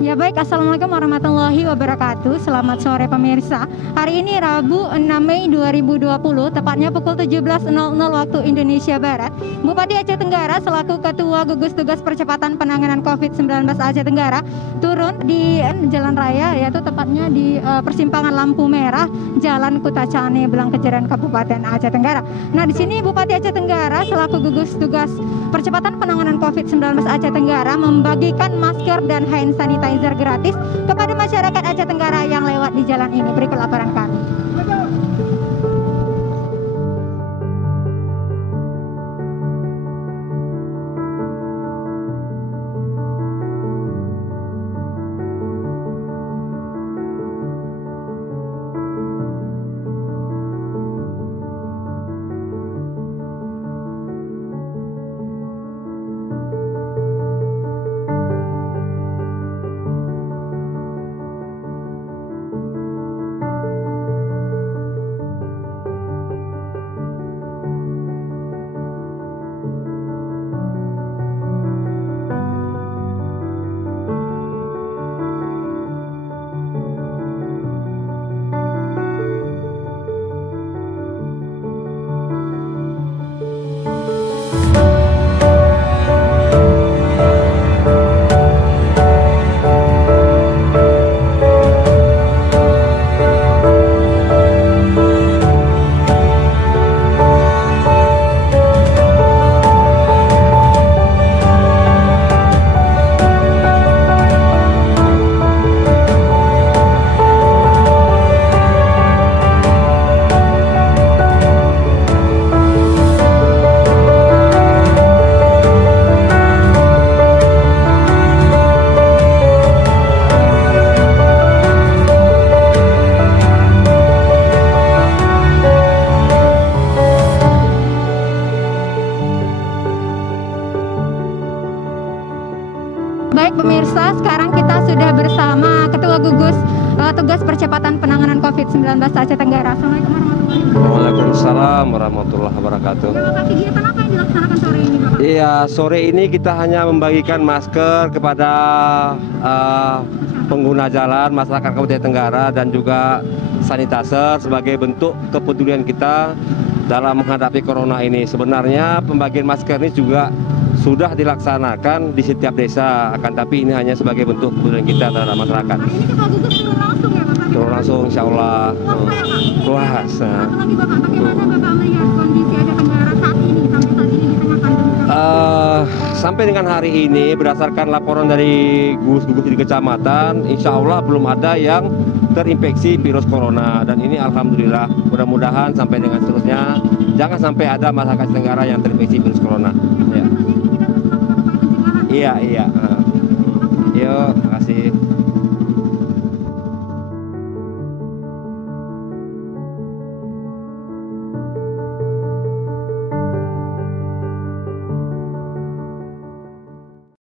Ya baik, Assalamualaikum warahmatullahi wabarakatuh. Selamat sore pemirsa. Hari ini Rabu 6 Mei 2020, tepatnya pukul 17.00 waktu Indonesia Barat. Bupati Aceh Tenggara selaku Ketua Gugus Tugas Percepatan Penanganan COVID-19 Aceh Tenggara turun di jalan raya, yaitu tepatnya di persimpangan lampu merah Jalan Kutacane, Belangkejeren, Kabupaten Aceh Tenggara. Nah, di sini Bupati Aceh Tenggara selaku Gugus Tugas Percepatan Penanganan COVID-19 Aceh Tenggara membagikan masker dan hand sanitizer gratis kepada masyarakat Aceh Tenggara yang lewat di jalan ini. Berikut laporan kami. Baik pemirsa, sekarang kita sudah bersama Ketua Gugus Tugas Percepatan Penanganan COVID-19 Aceh Tenggara. Assalamualaikum warahmatullahi wabarakatuh. Waalaikumsalam warahmatullahi wabarakatuh. Bapak, kegiatan apa yang dilaksanakan sore ini, Bapak? Iya, sore ini kita hanya membagikan masker kepada pengguna jalan masyarakat Kabupaten Tenggara dan juga sanitizer sebagai bentuk kepedulian kita dalam menghadapi corona ini. Sebenarnya pembagian masker ini juga sudah dilaksanakan di setiap desa, akan tapi ini hanya sebagai bentuk kepedulian kita terhadap masyarakat. Nah, ini Ketua Gugus turun langsung ya, Bapak? Turun langsung, insya Allah. Puasa. Satu lagi, Bapak, bagaimana Bapak melihat kondisi Aceh Tenggara saat ini, sampai saat ini di tengah pandemi? Sampai dengan hari ini, berdasarkan laporan dari gugus-gugus di kecamatan, insya Allah belum ada yang terinfeksi virus corona, dan ini alhamdulillah. Mudah-mudahan sampai dengan seterusnya jangan sampai ada masyarakat Tenggara yang terinfeksi virus corona. Ya. Iya. Yuk, makasih.